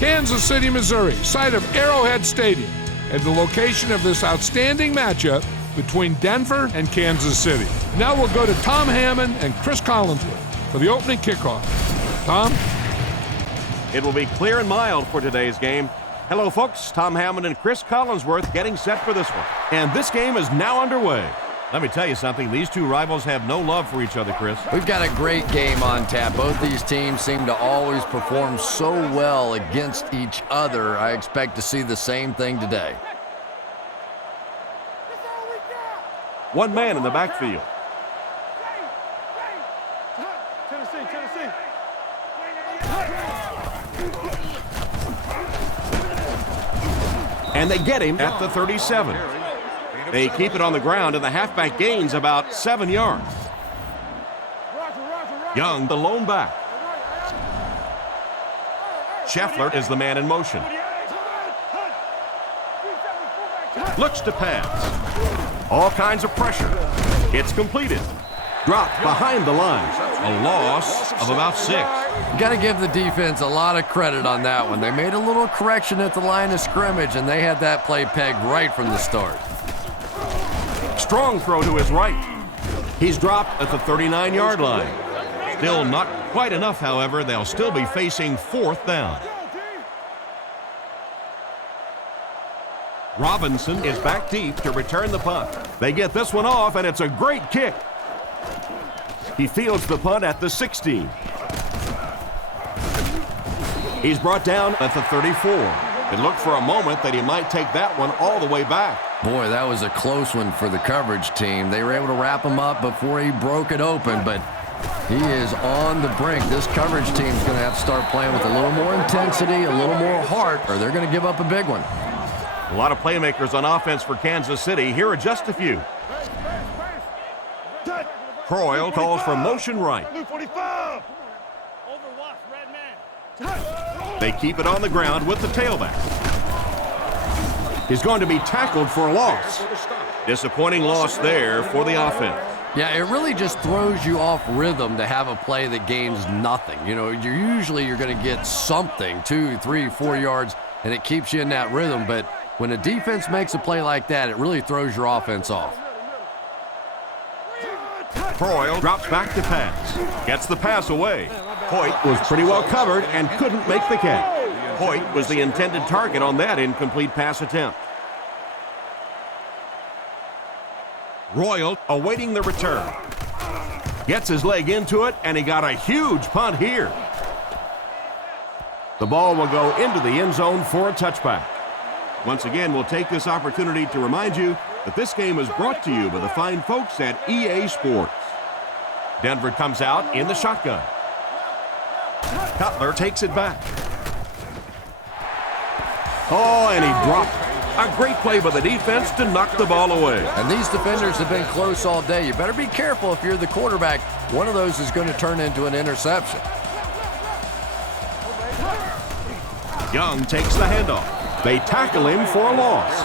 Kansas City, Missouri, site of Arrowhead Stadium, and the location of this outstanding matchup between Denver and Kansas City. Now we'll go to Tom Hammond and Chris Collinsworth for the opening kickoff. Tom? It will be clear and mild for today's game. Hello, folks. Tom Hammond and Chris Collinsworth getting set for this one. And this game is now underway. Let me tell you something. These two rivals have no love for each other, Chris. We've got a great game on tap. Both these teams seem to always perform so well against each other. I expect to see the same thing today. One man in the backfield. And they get him at the 37. They keep it on the ground, and the halfback gains about 7 yards. Young, the lone back. Scheffler is the man in motion. Looks to pass. All kinds of pressure. It's completed. Dropped behind the line. A loss of about 6. Got to give the defense a lot of credit on that one. They made a little correction at the line of scrimmage, and they had that play pegged right from the start. Strong throw to his right. He's dropped at the 39-yard line. Still not quite enough, however. They'll still be facing 4th down. Robinson is back deep to return the punt. They get this one off, and it's a great kick. He fields the punt at the 16. He's brought down at the 34. It looked for a moment that he might take that one all the way back. Boy, that was a close one for the coverage team. They were able to wrap him up before he broke it open, but he is on the brink. This coverage team is going to have to start playing with a little more intensity, a little more heart, or they're going to give up a big one. A lot of playmakers on offense for Kansas City. Here are just a few. Croyle calls for motion right. They keep it on the ground with the tailback. He's going to be tackled for a loss. Disappointing loss there for the offense. Yeah, it really just throws you off rhythm to have a play that gains nothing. You know, you're going to get something, 2, 3, 4 yards, and it keeps you in that rhythm. But when a defense makes a play like that, it really throws your offense off. Croyle drops back to pass. Gets the pass away. Hoyt was pretty well covered and couldn't make the catch. Hoyt was the intended target on that incomplete pass attempt. Royal awaiting the return. Gets his leg into it, and he got a huge punt here. The ball will go into the end zone for a touchback. Once again, we'll take this opportunity to remind you that this game is brought to you by the fine folks at EA Sports. Denver comes out in the shotgun. Cutler takes it back. Oh, and he dropped. A great play by the defense to knock the ball away. And these defenders have been close all day. You better be careful if you're the quarterback. One of those is going to turn into an interception. Young takes the handoff. They tackle him for a loss.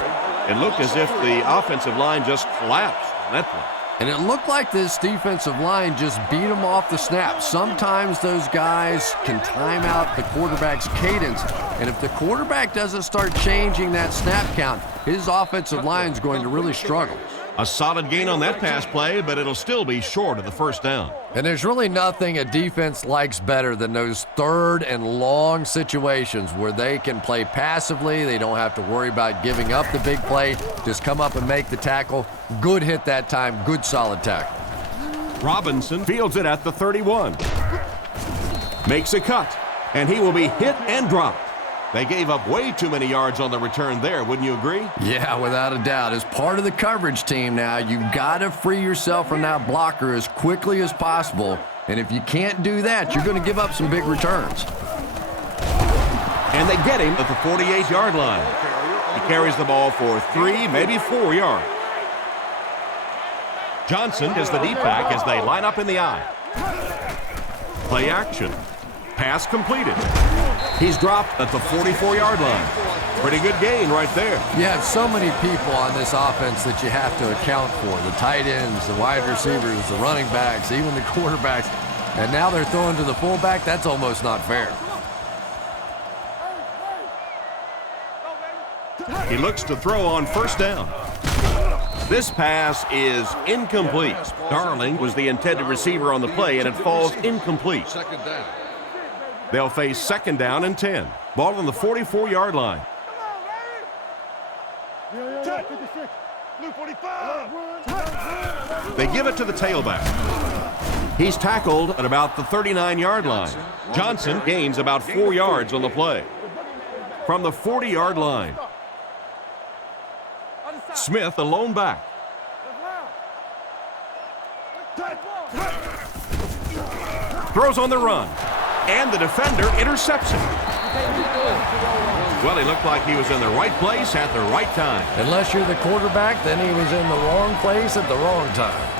It looked as if the offensive line just collapsed on that play. And it looked like this defensive line just beat him off the snap. Sometimes those guys can time out the quarterback's cadence. And if the quarterback doesn't start changing that snap count, his offensive line is going to really struggle. A solid gain on that pass play, but it'll still be short of the first down. And there's really nothing a defense likes better than those 3rd and long situations where they can play passively. They don't have to worry about giving up the big play. Just come up and make the tackle. Good hit that time. Good solid tackle. Robinson fields it at the 31. Makes a cut, and he will be hit and dropped. They gave up way too many yards on the return there, wouldn't you agree? Yeah, without a doubt. As part of the coverage team now, you've got to free yourself from that blocker as quickly as possible. And if you can't do that, you're going to give up some big returns. And they get him at the 48-yard line. He carries the ball for 3, maybe 4 yards. Johnson is the deep back as they line up in the I. Play action. Pass completed. He's dropped at the 44-yard line. Pretty good gain right there. You have so many people on this offense that you have to account for. The tight ends, the wide receivers, the running backs, even the quarterbacks. And now they're throwing to the fullback. That's almost not fair. He looks to throw on first down. This pass is incomplete. Darling was the intended receiver on the play, and it falls incomplete. They'll face second down and 10. Ball on the 44-yard line. They give it to the tailback. He's tackled at about the 39-yard line. Johnson gains about 4 yards on the play. From the 40-yard line, Smith alone back. Throws on the run, and the defender intercepts him. Well, he looked like he was in the right place at the right time. Unless you're the quarterback, then he was in the wrong place at the wrong time.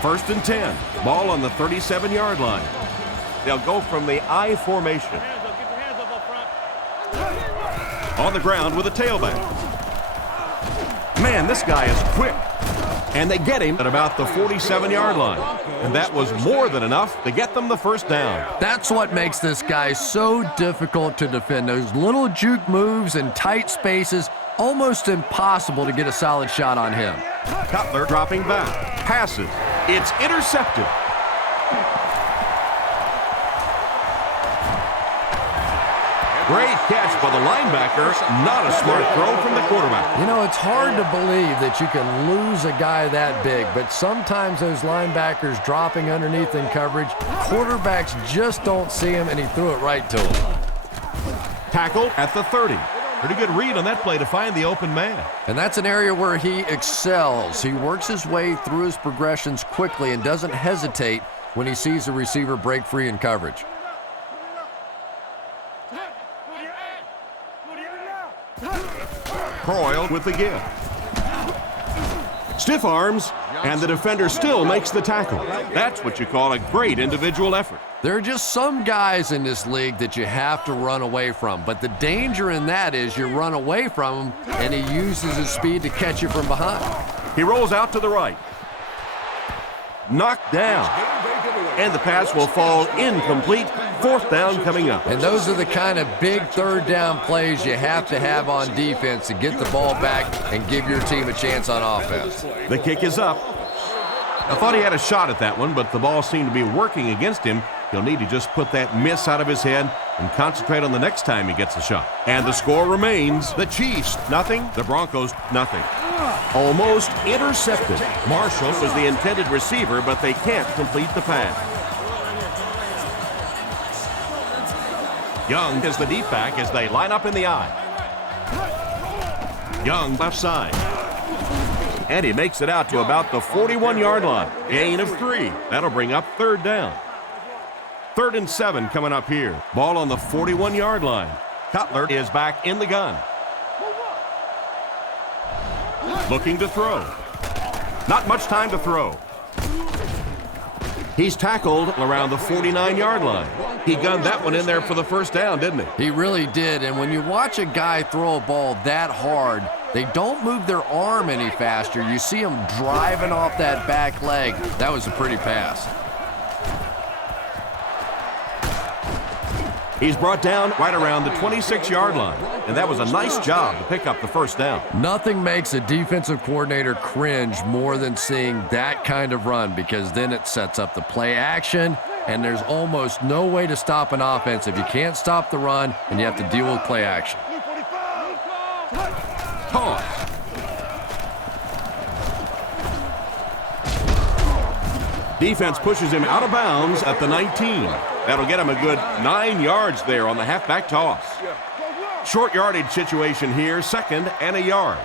First and 10. Ball on the 37-yard line. They'll go from the I formation. On the ground with a tailback. Man, this guy is quick. And they get him at about the 47-yard line. And that was more than enough to get them the first down. That's what makes this guy so difficult to defend. Those little juke moves in tight spaces, almost impossible to get a solid shot on him. Cutler dropping back. Passes. It's intercepted. Great catch by the linebacker. Not a smart throw from the quarterback. You know, it's hard to believe that you can lose a guy that big, but sometimes those linebackers dropping underneath in coverage, quarterbacks just don't see him, and he threw it right to him. Tackled at the 30. Pretty good read on that play to find the open man. And that's an area where he excels. He works his way through his progressions quickly and doesn't hesitate when he sees a receiver break free in coverage. Croyle with the give. Stiff arms, and the defender still makes the tackle. That's what you call a great individual effort. There are just some guys in this league that you have to run away from, but the danger in that is you run away from him, and he uses his speed to catch you from behind. He rolls out to the right. Knocked down. And the pass will fall incomplete. Fourth down coming up. And those are the kind of big third down plays you have to have on defense to get the ball back and give your team a chance on offense. The kick is up. I thought he had a shot at that one, but the ball seemed to be working against him. He'll need to just put that miss out of his head and concentrate on the next time he gets a shot. And the score remains the Chiefs, nothing. The Broncos, nothing. Almost intercepted. Marshall was the intended receiver, but they can't complete the pass. Young is the deep back as they line up in the I. Young left side. And he makes it out to about the 41-yard line. Gain of 3. That'll bring up third down. 3rd and 7 coming up here. Ball on the 41-yard line. Cutler is back in the gun. Looking to throw. Not much time to throw. He's tackled around the 49-yard line. He gunned that one in there for the first down, didn't he? He really did, and when you watch a guy throw a ball that hard, they don't move their arm any faster. You see him driving off that back leg. That was a pretty pass. He's brought down right around the 26-yard line, and that was a nice job to pick up the first down. Nothing makes a defensive coordinator cringe more than seeing that kind of run, because then it sets up the play action, and there's almost no way to stop an offense if you can't stop the run and you have to deal with play action. Toss. Defense pushes him out of bounds at the 19. That'll get him a good 9 yards there on the halfback toss. Short yardage situation here, 2nd and a yard.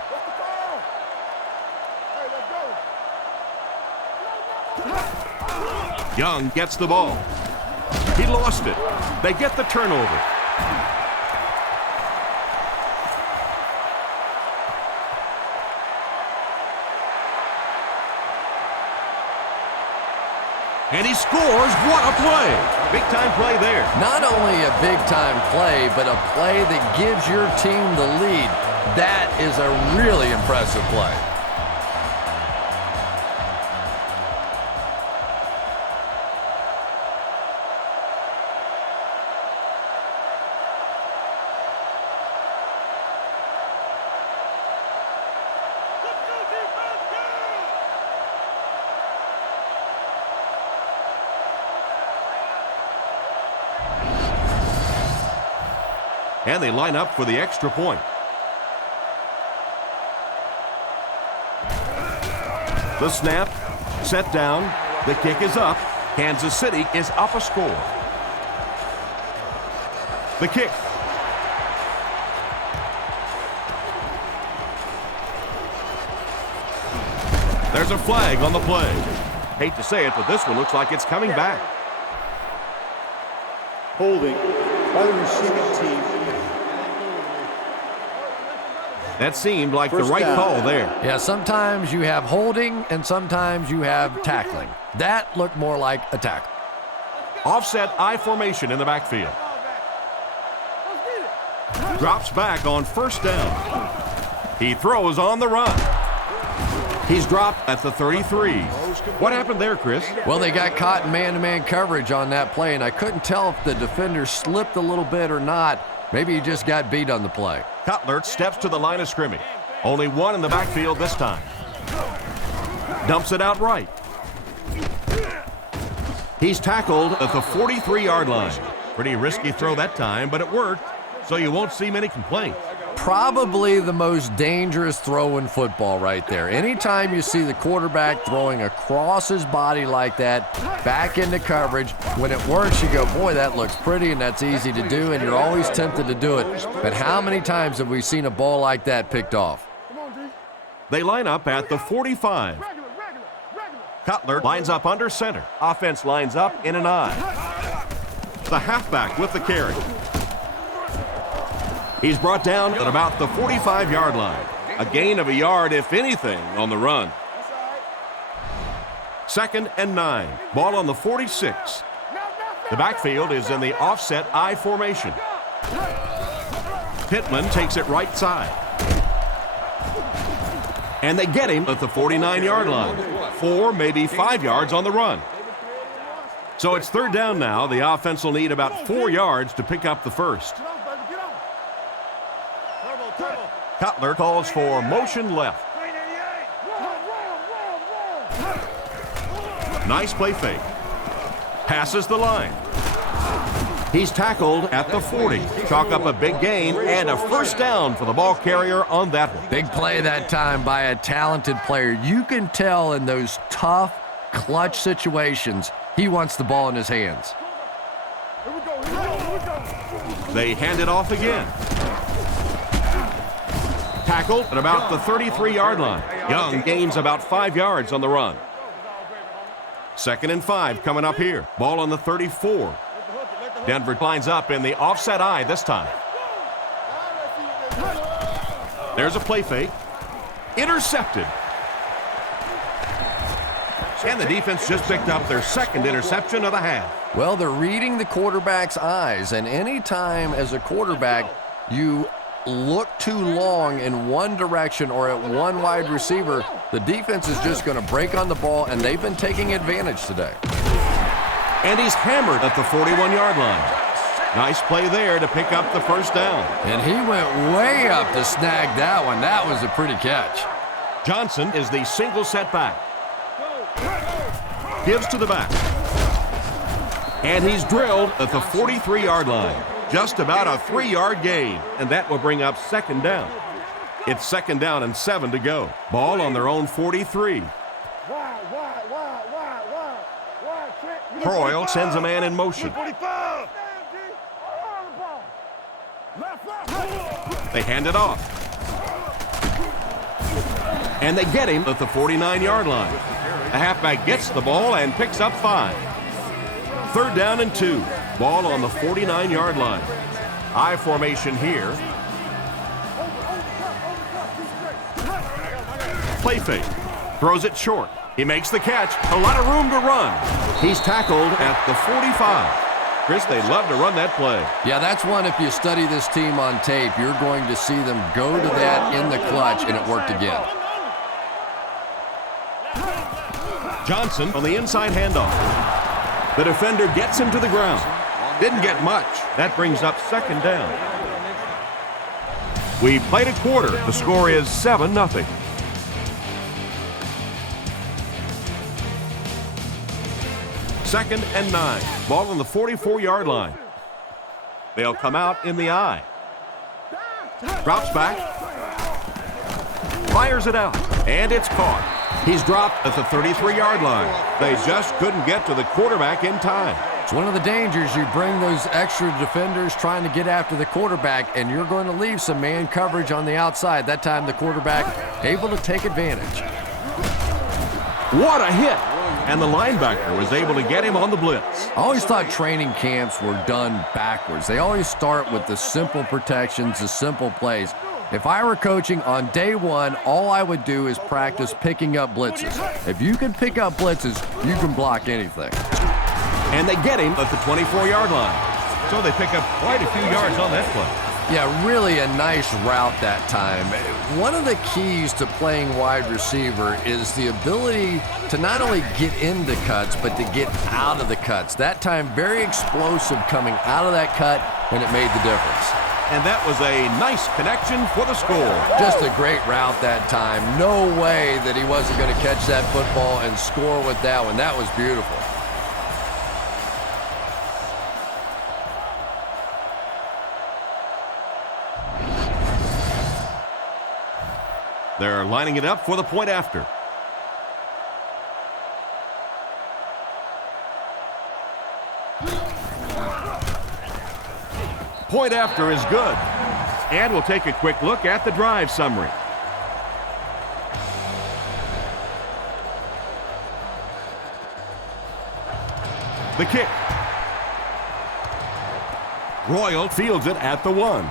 Young gets the ball. He lost it. They get the turnover. And he scores. What a play. Big-time play there. Not only a big-time play, but a play that gives your team the lead. That is a really impressive play. And they line up for the extra point. The snap, set down, the kick is up. Kansas City is up a score. The kick. There's a flag on the play. Hate to say it, but this one looks like it's coming back. Holding by the receiving team. That seemed like the right call there. Yeah, sometimes you have holding and sometimes you have tackling. That looked more like a tackle. Offset I formation in the backfield. Drops back on first down. He throws on the run. He's dropped at the 33. What happened there, Chris? Well, they got caught in man-to-man coverage on that play, and I couldn't tell if the defender slipped a little bit or not. Maybe he just got beat on the play. Cutler steps to the line of scrimmage. Only one in the backfield this time. Dumps it out right. He's tackled at the 43-yard line. Pretty risky throw that time, but it worked, so you won't see many complaints. Probably the most dangerous throw in football right there. Anytime you see the quarterback throwing across his body like that, back into coverage, when it works, you go, boy, that looks pretty and that's easy to do, and you're always tempted to do it. But how many times have we seen a ball like that picked off? They line up at the 45. Cutler lines up under center. Offense lines up in an I. The halfback with the carry. He's brought down at about the 45-yard line. A gain of a yard, if anything, on the run. 2nd and 9. Ball on the 46. The backfield is in the offset I formation. Pittman takes it right side. And they get him at the 49-yard line. 4, maybe 5 yards on the run. So it's 3rd down now. The offense will need about 4 yards to pick up the first. Cutler calls for motion left. Nice play fake. Passes the line. He's tackled at the 40. Chalk up a big gain and a first down for the ball carrier on that one. Big play that time by a talented player. You can tell in those tough, clutch situations, he wants the ball in his hands. They hand it off again. Tackled at about the 33-yard line. Young gains about 5 yards on the run. 2nd and 5 coming up here. Ball on the 34. Denver lines up in the offset I this time. There's a play fake. Intercepted. And the defense just picked up their 2nd interception of the half. Well, they're reading the quarterback's eyes, and any time as a quarterback you look too long in one direction or at one wide receiver, the defense is just going to break on the ball, and they've been taking advantage today. And he's hammered at the 41-yard line. Nice play there to pick up the first down. And he went way up to snag that one. That was a pretty catch. Johnson is the single setback. Gives to the back. And he's drilled at the 43-yard line. Just about a 3-yard gain, and that will bring up 2nd down. It's 2nd down and 7 to go. Ball on their own 43. Croyle sends a man in motion. They hand it off. And they get him at the 49-yard line. The halfback gets the ball and picks up 5. 3rd down and 2. Ball on the 49-yard line. I formation here. Play fake. Throws it short. He makes the catch. A lot of room to run. He's tackled at the 45. Chris, they love to run that play. Yeah, that's one, if you study this team on tape, you're going to see them go to that in the clutch, and it worked again. Johnson on the inside handoff. The defender gets him to the ground. Didn't get much. That brings up 2nd down. We played a quarter. The score is 7-0. 2nd and 9. Ball on the 44-yard line. They'll come out in the I. Drops back. Fires it out. And it's caught. He's dropped at the 33-yard line. They just couldn't get to the quarterback in time. It's one of the dangers. You bring those extra defenders trying to get after the quarterback, and you're going to leave some man coverage on the outside. That time the quarterback able to take advantage. What a hit! And the linebacker was able to get him on the blitz. I always thought training camps were done backwards. They always start with the simple protections, the simple plays. If I were coaching on day one, all I would do is practice picking up blitzes. If you can pick up blitzes, you can block anything. And they get him at the 24-yard line. So they pick up quite a few yards on that play. Yeah, really a nice route that time. One of the keys to playing wide receiver is the ability to not only get into cuts, but to get out of the cuts. That time, very explosive coming out of that cut, and it made the difference. And that was a nice connection for the score. Just a great route that time. No way that he wasn't going to catch that football and score with that one. That was beautiful. They're lining it up for the point after. Point after is good. And we'll take a quick look at the drive summary. The kick. Royal fields it at the 1.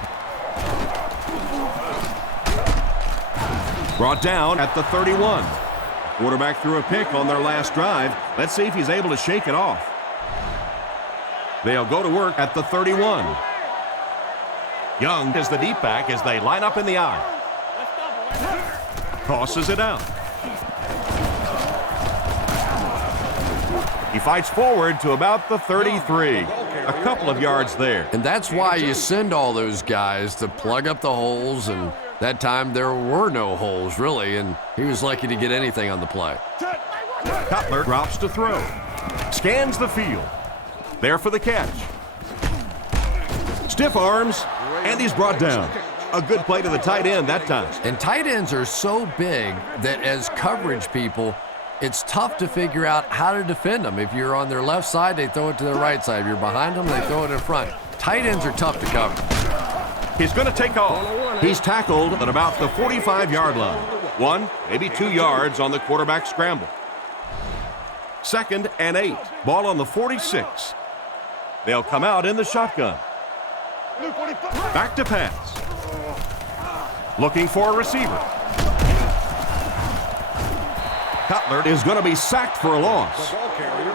Brought down at the 31. Quarterback threw a pick on their last drive. Let's see if he's able to shake it off. They'll go to work at the 31. Young is the deep back as they line up in the I. Tosses it out. He fights forward to about the 33. A couple of yards there. And that's why you send all those guys to plug up the holes, and that time there were no holes, really, and he was lucky to get anything on the play. Cutler drops to throw. Scans the field. There for the catch. Stiff arms, and he's brought down. A good play to the tight end that time. And tight ends are so big that as coverage people, it's tough to figure out how to defend them. If you're on their left side, they throw it to their right side. If you're behind them, they throw it in front. Tight ends are tough to cover. He's going to take off. He's tackled at about the 45-yard line. 1, maybe 2 yards on the quarterback scramble. 2nd and 8. Ball on the 46. They'll come out in the shotgun. Back to pass. Looking for a receiver. Cutler is going to be sacked for a loss.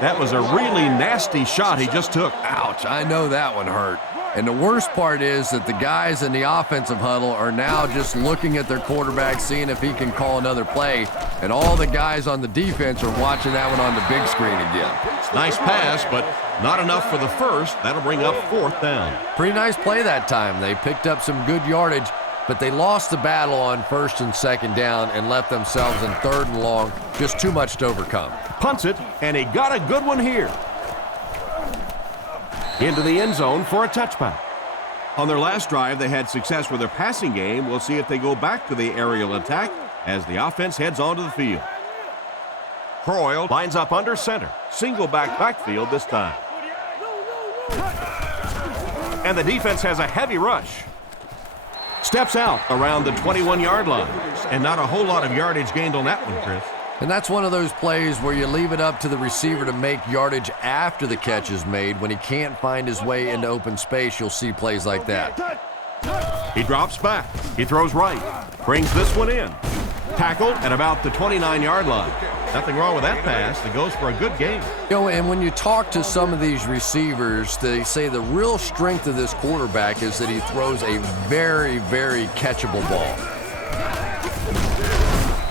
That was a really nasty shot he just took. Ouch, I know that one hurt. And the worst part is that the guys in the offensive huddle are now just looking at their quarterback, seeing if he can call another play. And all the guys on the defense are watching that one on the big screen again. Nice pass, but not enough for the first. That'll bring up 4th down. Pretty nice play that time. They picked up some good yardage, but they lost the battle on 1st and 2nd down and left themselves in 3rd and long. Just too much to overcome. Punts it, and he got a good one here. Into the end zone for a touchback. On their last drive, they had success with their passing game. We'll see if they go back to the aerial attack as the offense heads onto the field. Croyle lines up under center. Single backfield this time. And the defense has a heavy rush. Steps out around the 21-yard line. And not a whole lot of yardage gained on that one, Chris. And that's one of those plays where you leave it up to the receiver to make yardage after the catch is made. When he can't find his way into open space, you'll see plays like that. He drops back. He throws right. Brings this one in. Tackled at about the 29-yard line. Nothing wrong with that pass. It goes for a good gain. You know, and when you talk to some of these receivers, they say the real strength of this quarterback is that he throws a very, very catchable ball.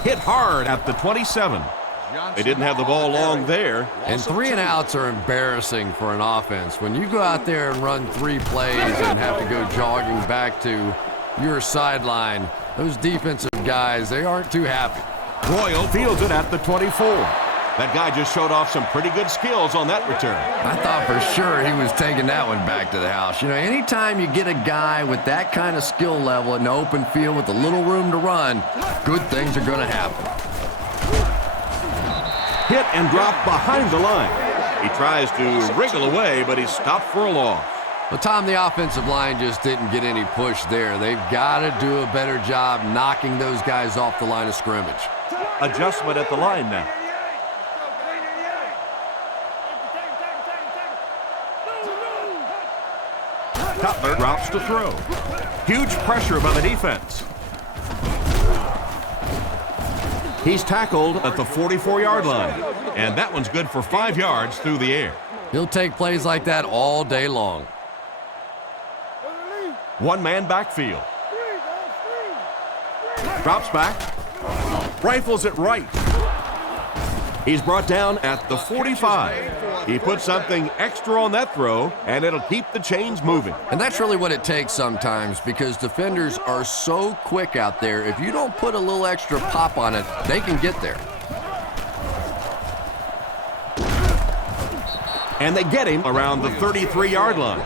Hit hard at the 27. They didn't have the ball long there. And 3 and outs are embarrassing for an offense. When you go out there and run 3 plays and have to go jogging back to your sideline, those defensive guys, they aren't too happy. Royal fields it at the 24. That guy just showed off some pretty good skills on that return. I thought for sure he was taking that one back to the house. You know, anytime you get a guy with that kind of skill level in the open field with a little room to run, good things are going to happen. Hit and drop behind the line. He tries to wriggle away, but he's stopped for a loss. Well, Tom, the offensive line just didn't get any push there. They've got to do a better job knocking those guys off the line of scrimmage. Adjustment at the line now. Cutler drops to throw. Huge pressure by the defense. He's tackled at the 44-yard line, and that one's good for 5 yards through the air. He'll take plays like that all day long. One-man backfield. Drops back. Rifles it right. He's brought down at the 45. He put something extra on that throw, and it'll keep the chains moving. And that's really what it takes sometimes, because defenders are so quick out there. If you don't put a little extra pop on it, they can get there. And they get him around the 33-yard line.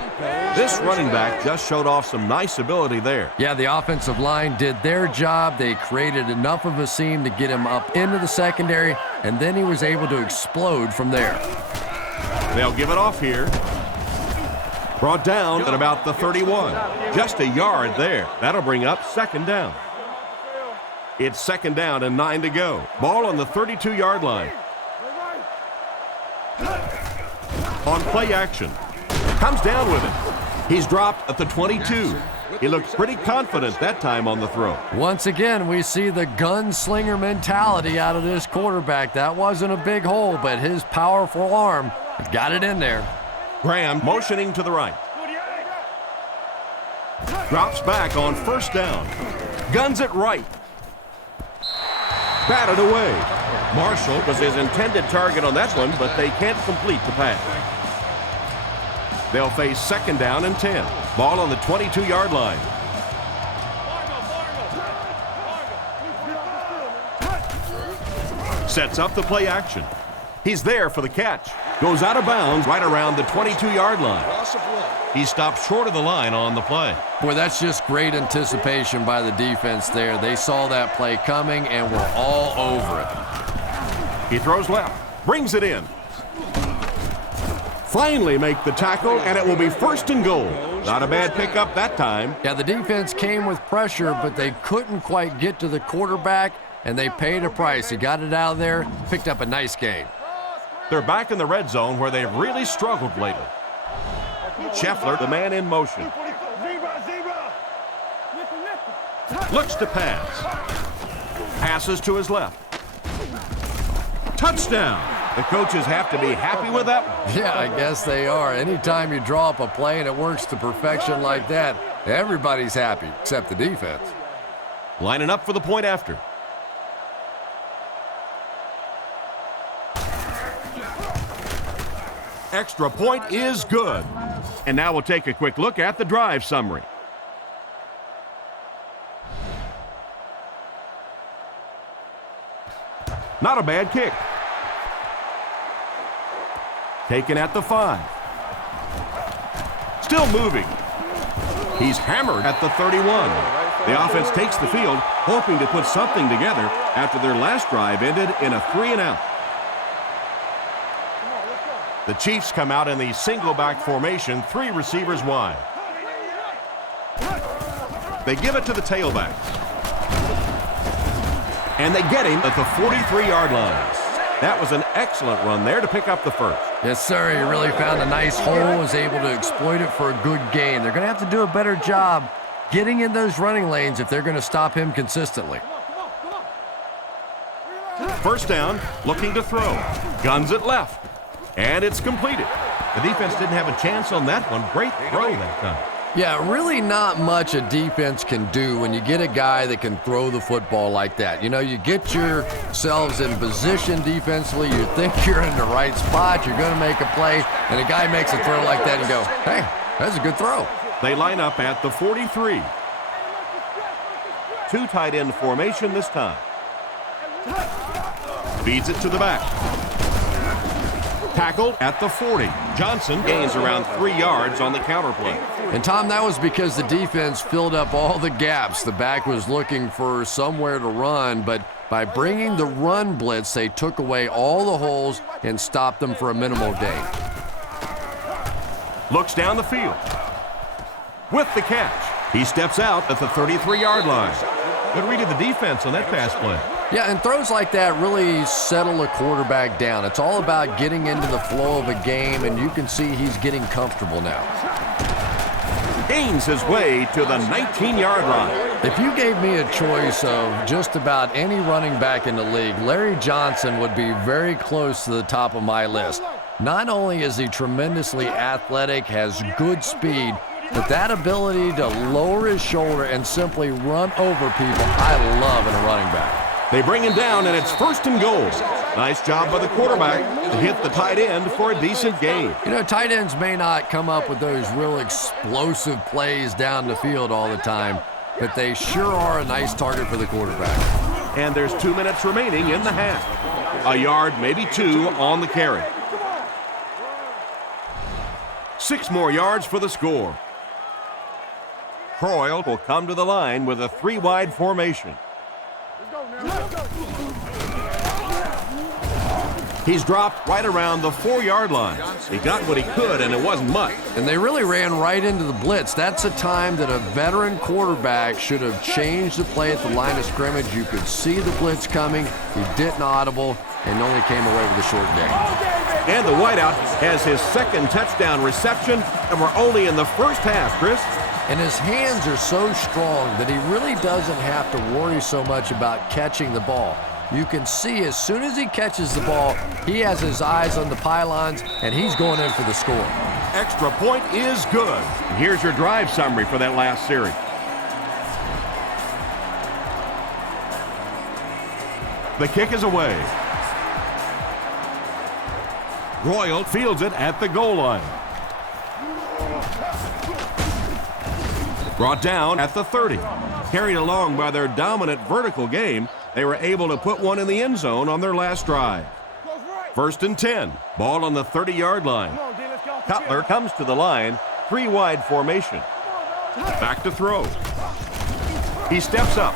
This running back just showed off some nice ability there. Yeah, the offensive line did their job. They created enough of a seam to get him up into the secondary, and then he was able to explode from there. They'll give it off here. Brought down at about the 31. Just a yard there. That'll bring up second down. It's second down and 9 to go. Ball on the 32-yard line. On play action. Comes down with it. He's dropped at the 22. He looked pretty confident that time on the throw. Once again, we see the gunslinger mentality out of this quarterback. That wasn't a big hole, but his powerful arm got it in there. Graham motioning to the right. Drops back on first down. Guns it right. Batted away. Marshall was his intended target on that one, but they can't complete the pass. They'll face second down and 10. Ball on the 22-yard line. Sets up the play action. He's there for the catch. Goes out of bounds right around the 22-yard line. He stops short of the line on the play. Boy, that's just great anticipation by the defense there. They saw that play coming and were all over it. He throws left. Brings it in. Finally make the tackle, and it will be first and goal. Not a bad pickup that time. Yeah, the defense came with pressure, but they couldn't quite get to the quarterback, and they paid a price. He got it out of there, picked up a nice gain. They're back in the red zone where they've really struggled lately. Scheffler, the man in motion. Looks to pass. Passes to his left. Touchdown. The coaches have to be happy with that one. Yeah, I guess they are. Anytime you draw up a play and it works to perfection like that, everybody's happy except the defense. Lining up for the point after. Extra point is good. And now we'll take a quick look at the drive summary. Not a bad kick. Taken at the 5. Still moving. He's hammered at the 31. The offense takes the field, hoping to put something together after their last drive ended in a 3-and-out. The Chiefs come out in the single-back formation, 3 receivers wide. They give it to the tailback. And they get him at the 43-yard line. That was an excellent run there to pick up the first. Yes, sir. He really found a nice hole, was able to exploit it for a good gain. They're going to have to do a better job getting in those running lanes if they're going to stop him consistently. First down, looking to throw. Guns it left. And it's completed. The defense didn't have a chance on that one. Great throw that time. Yeah, really not much a defense can do when you get a guy that can throw the football like that. You know, you get yourselves in position defensively, you think you're in the right spot, you're going to make a play, and a guy makes a throw like that and go, hey, that's a good throw. They line up at the 43. 2 tight end formation this time. Feeds it to the back. Tackled at the 40. Johnson gains around 3 yards on the counter play. And, Tom, that was because the defense filled up all the gaps. The back was looking for somewhere to run, but by bringing the run blitz, they took away all the holes and stopped them for a minimal gain. Looks down the field. With the catch. He steps out at the 33-yard line. Good read of the defense on that pass play. Yeah, and throws like that really settle a quarterback down. It's all about getting into the flow of a game, and you can see he's getting comfortable now. Gains his way to the 19-yard line. If you gave me a choice of just about any running back in the league, Larry Johnson would be very close to the top of my list. Not only is he tremendously athletic, has good speed, but that ability to lower his shoulder and simply run over people, I love in a running back. They bring him down, and it's 1st and goal. Nice job by the quarterback to hit the tight end for a decent gain. You know, tight ends may not come up with those real explosive plays down the field all the time, but they sure are a nice target for the quarterback. And there's 2 minutes remaining in the half. A yard, maybe 2 on the carry. 6 more yards for the score. Croyle will come to the line with a 3-wide formation. He's dropped right around the 4-yard line. He got what he could, and it wasn't much. And they really ran right into the blitz. That's a time that a veteran quarterback should have changed the play at the line of scrimmage. You could see the blitz coming. He didn't audible and only came away with a short gain. And the wideout has his 2nd touchdown reception, and we're only in the first half, Chris. And his hands are so strong that he really doesn't have to worry so much about catching the ball. You can see as soon as he catches the ball, he has his eyes on the pylons, and he's going in for the score. Extra point is good. And here's your drive summary for that last series. The kick is away. Royal fields it at the goal line. Brought down at the 30. Carried along by their dominant vertical game, they were able to put one in the end zone on their last drive. 1st and 10. Ball on the 30-yard line. Cutler comes to the line. 3-wide formation. Back to throw. He steps up.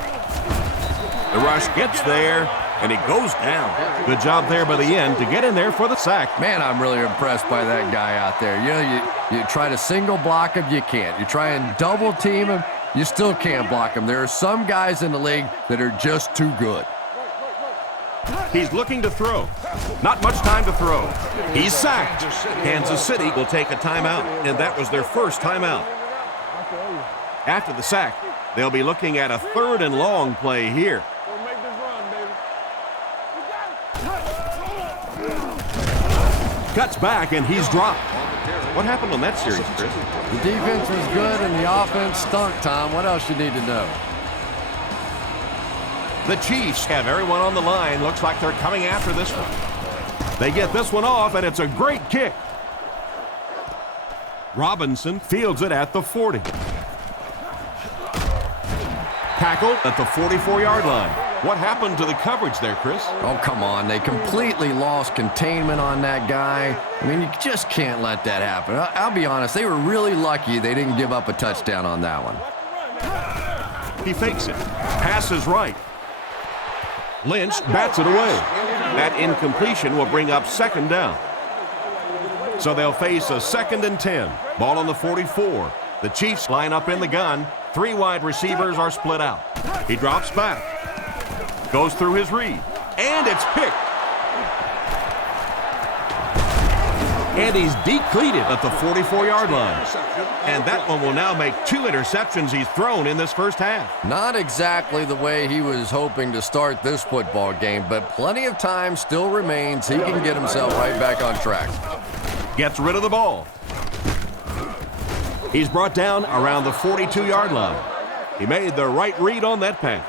The rush gets there, and he goes down. Good job there by the end to get in there for the sack. Man, I'm really impressed by that guy out there. You know, you try to single block him, you can't. You try and double team him, you still can't block him. There are some guys in the league that are just too good. He's looking to throw. Not much time to throw. He's sacked. Kansas City will take a timeout, and that was their first timeout. After the sack, they'll be looking at a 3rd and long play here. Cuts back, and he's dropped. What happened on that series, Chris? The defense was good, and the offense stunk, Tom. What else you need to know? The Chiefs have everyone on the line. Looks like they're coming after this one. They get this one off, and it's a great kick. Robinson fields it at the 40. Tackled at the 44-yard line. What happened to the coverage there, Chris? Oh, come on. They completely lost containment on that guy. I mean, you just can't let that happen. I'll be honest, they were really lucky they didn't give up a touchdown on that one. He fakes it. Pass is right. Lynch bats it away. That incompletion will bring up 2nd down. So they'll face a 2nd and 10. Ball on the 44. The Chiefs line up in the gun. 3 wide receivers are split out. He drops back. Goes through his read. And it's picked. And he's decleated at the 44-yard line. And that one will now make 2 interceptions he's thrown in this first half. Not exactly the way he was hoping to start this football game, but plenty of time still remains. He can get himself right back on track. Gets rid of the ball. He's brought down around the 42-yard line. He made the right read on that pass.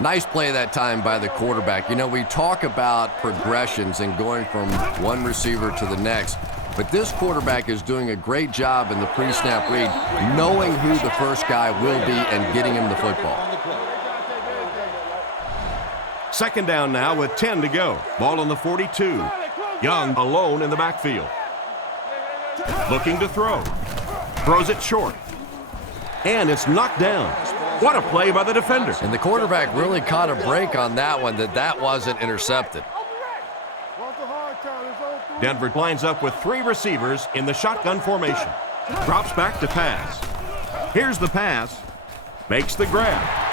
Nice play that time by the quarterback. You know, we talk about progressions and going from one receiver to the next, but this quarterback is doing a great job in the pre-snap read, knowing who the first guy will be and getting him the football. 2nd down now with 10 to go. Ball on the 42. Young alone in the backfield. Looking to throw. Throws it short. And it's knocked down. What a play by the defender. And the quarterback really caught a break on that one, that wasn't intercepted. Denver lines up with 3 receivers in the shotgun formation. Drops back to pass. Here's the pass. Makes the grab.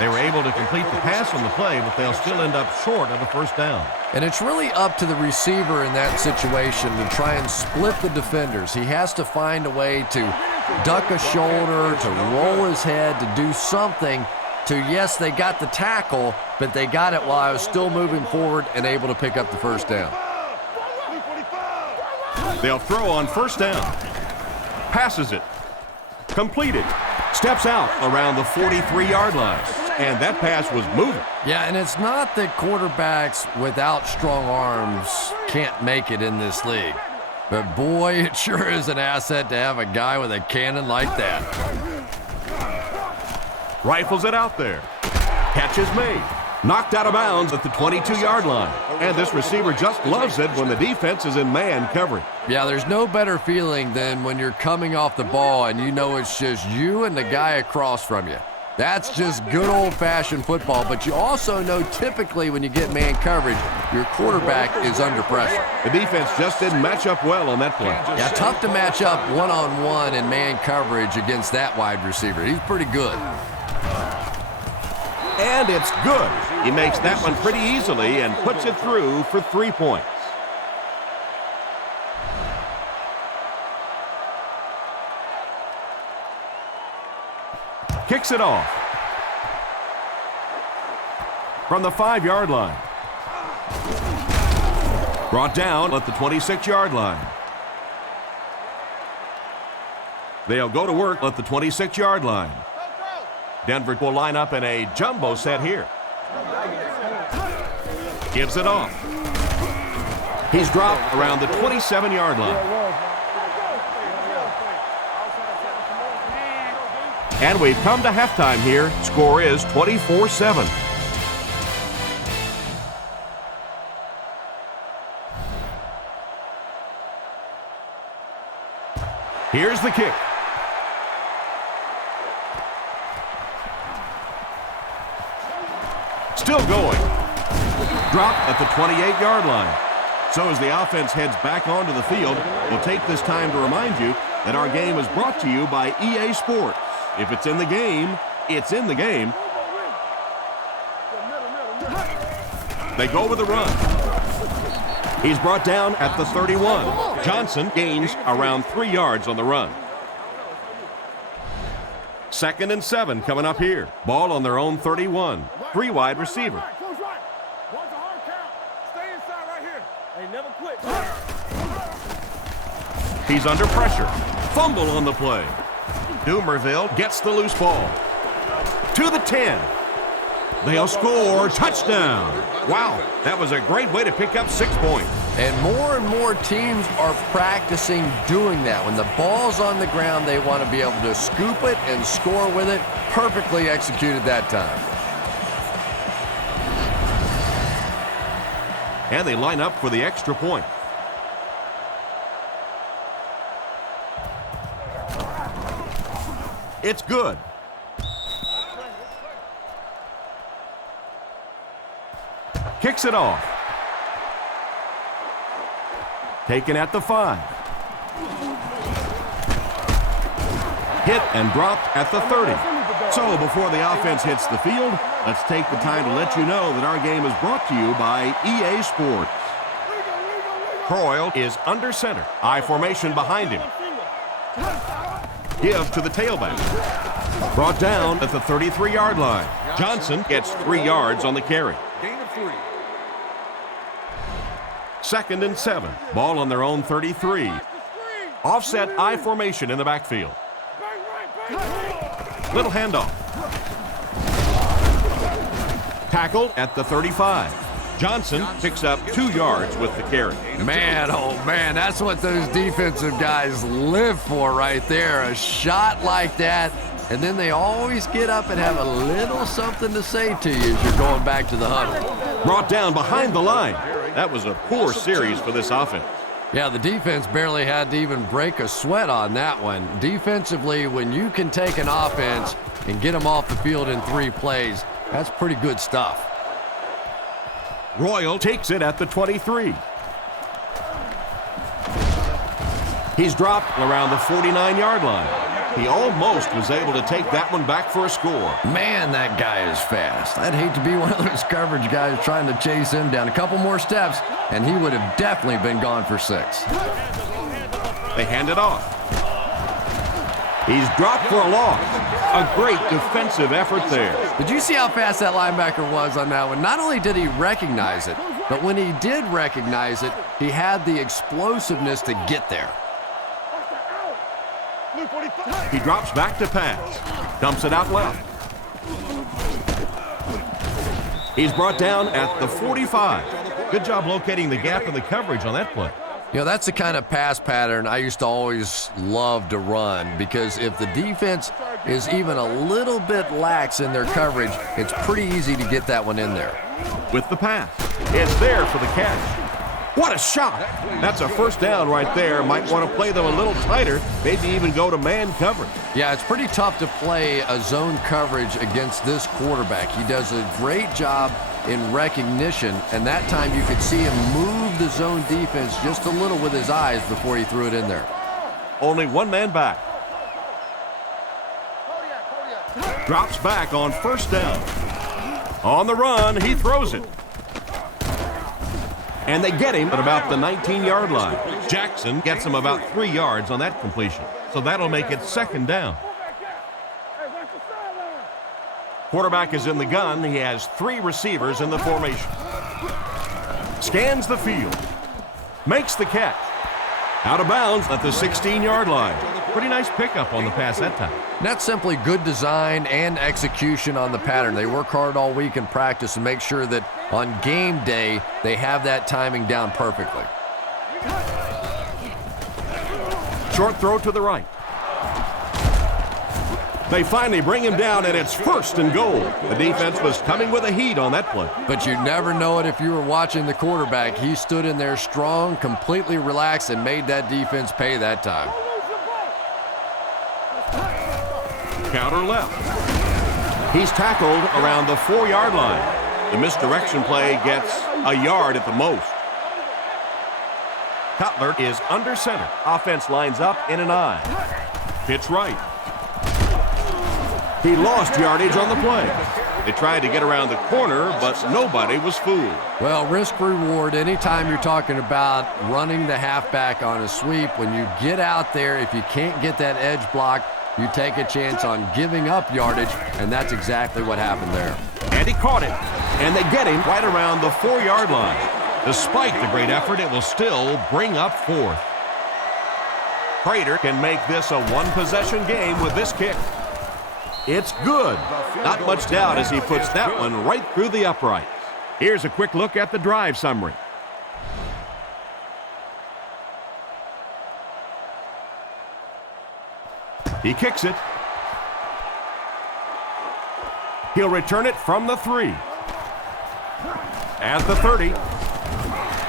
They were able to complete the pass on the play, but they'll still end up short of the first down. And it's really up to the receiver in that situation to try and split the defenders. He has to find a way to duck a shoulder, to roll his head, to do something to, yes, they got the tackle, but they got it while I was still moving forward and able to pick up the first down. They'll throw on first down. Passes it. Completed. Steps out around the 43-yard line. And that pass was moving. Yeah, and it's not that quarterbacks without strong arms can't make it in this league. But boy, it sure is an asset to have a guy with a cannon like that. Rifles it out there. Catch is made. Knocked out of bounds at the 22-yard line. And this receiver just loves it when the defense is in man coverage. Yeah, there's no better feeling than when you're coming off the ball and you know it's just you and the guy across from you. That's just good old-fashioned football, but you also know typically when you get man coverage, your quarterback is under pressure. The defense just didn't match up well on that play. Yeah, tough to match up one-on-one in man coverage against that wide receiver. He's pretty good. And it's good. He makes that one pretty easily and puts it through for 3 points. Kicks it off. From the 5-yard line. Brought down at the 26-yard line. They'll go to work at the 26-yard line. Denver will line up in a jumbo set here. Gives it off. He's dropped around the 27-yard line. And we've come to halftime here. Score is 24-7. Here's the kick. Still going. Dropped at the 28-yard line. So as the offense heads back onto the field, we'll take this time to remind you that our game is brought to you by EA Sports. If it's in the game, it's in the game. They go with the run. He's brought down at the 31. Johnson gains around 3 yards on the run. 2nd and 7 coming up here. Ball on their own 31. 3 wide receiver. He's under pressure. Fumble on the play. Dumerville gets the loose ball. To the 10. They'll score. Touchdown. Wow, that was a great way to pick up 6 points. And more teams are practicing doing that. When the ball's on the ground, they want to be able to scoop it and score with it. Perfectly executed that time. And they line up for the extra point. It's good. Kicks it off. Taken at the 5. Hit and dropped at the 30. So before the offense hits the field, let's take the time to let you know that our game is brought to you by EA Sports. Croyle is under center. I formation behind him. Give to the tailback. Brought down at the 33-yard line. Johnson gets 3 yards on the carry. Gain of 3. 2nd and 7. Ball on their own 33. Offset I formation in the backfield. Little handoff. Tackled at the 35. Johnson picks up 2 yards with the carry. Man, oh man, that's what those defensive guys live for right there. A shot like that, and then they always get up and have a little something to say to you as you're going back to the huddle. Brought down behind the line. That was a poor series for this offense. Yeah, the defense barely had to even break a sweat on that one. Defensively, when you can take an offense and get them off the field in 3 plays, that's pretty good stuff. Royal takes it at the 23. He's dropped around the 49-yard line. He almost was able to take that one back for a score. Man, that guy is fast. I'd hate to be one of those coverage guys trying to chase him down. A couple more steps, and he would have definitely been gone for 6. They hand it off. He's dropped for a loss. A great defensive effort there. Did you see how fast that linebacker was on that one? Not only did he recognize it, but when he did recognize it, he had the explosiveness to get there. He drops back to pass. Dumps it out left. He's brought down at the 45. Good job locating the gap in the coverage on that play. You know, that's the kind of pass pattern I used to always love to run, because if the defense is even a little bit lax in their coverage, it's pretty easy to get that one in there. With the pass. It's there for the catch. What a shot! That's a first down right there. Might want to play them a little tighter, maybe even go to man coverage. Yeah, it's pretty tough to play a zone coverage against this quarterback. He does a great job in recognition, and that time you could see him move the zone defense just a little with his eyes before he threw it in there. Only one man back. Drops back on first down. On the run, he throws it. And they get him at about the 19-yard line. Jackson gets him about 3 yards on that completion. So that'll make it second down. Quarterback is in the gun. He has 3 receivers in the formation. Scans the field. Makes the catch. Out of bounds at the 16-yard line. Pretty nice pickup on the pass that time. That's simply good design and execution on the pattern. They work hard all week in practice and make sure that on game day they have that timing down perfectly. Short throw to the right. They finally bring him down, and it's first and goal. The defense was coming with a heat on that play. But you never know it if you were watching the quarterback. He stood in there strong, completely relaxed, and made that defense pay that time. Counter left. He's tackled around the 4-yard line. The misdirection play gets a yard at the most. Cutler is under center. Offense lines up in an I. Pitch right. He lost yardage on the play. They tried to get around the corner, but nobody was fooled. Well, risk reward, anytime you're talking about running the halfback on a sweep, when you get out there, if you can't get that edge block, you take a chance on giving up yardage, and that's exactly what happened there. And he caught it, and they get him right around the 4-yard line. Despite the great effort, it will still bring up 4th. Prater can make this a one-possession game with this kick. It's good. Not much doubt as he puts that one right through the uprights. Here's a quick look at the drive summary. He kicks it. He'll return it from the 3. At the 30.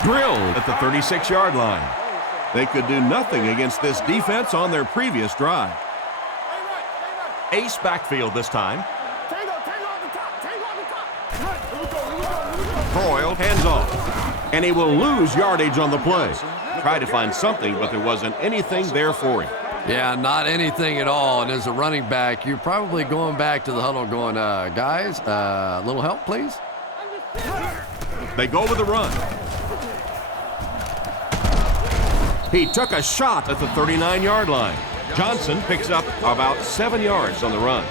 Drilled at the 36-yard line. They could do nothing against this defense on their previous drive. Ace backfield this time. Royal hands off. And he will lose yardage on the play. Tried to find something, but there wasn't anything there for him. Yeah, not anything at all. And as a running back, you're probably going back to the huddle going, guys, a little help, please? They go with the run. He took a shot at the 39-yard line. Johnson picks up about 7 yards on the run.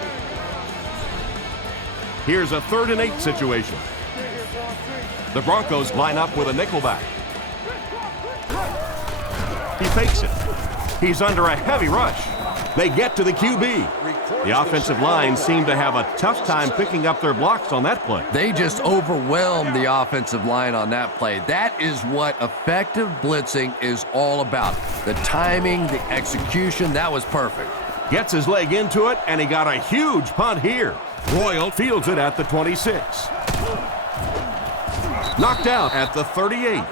Here's a 3rd and 8 situation. The Broncos line up with a nickelback. He fakes it. He's under a heavy rush. They get to the QB. The offensive line seemed to have a tough time picking up their blocks on that play. They just overwhelmed the offensive line on that play. That is what effective blitzing is all about. The timing, the execution, that was perfect. Gets his leg into it, and he got a huge punt here. Royal fields it at the 26. Knocked out at the 38.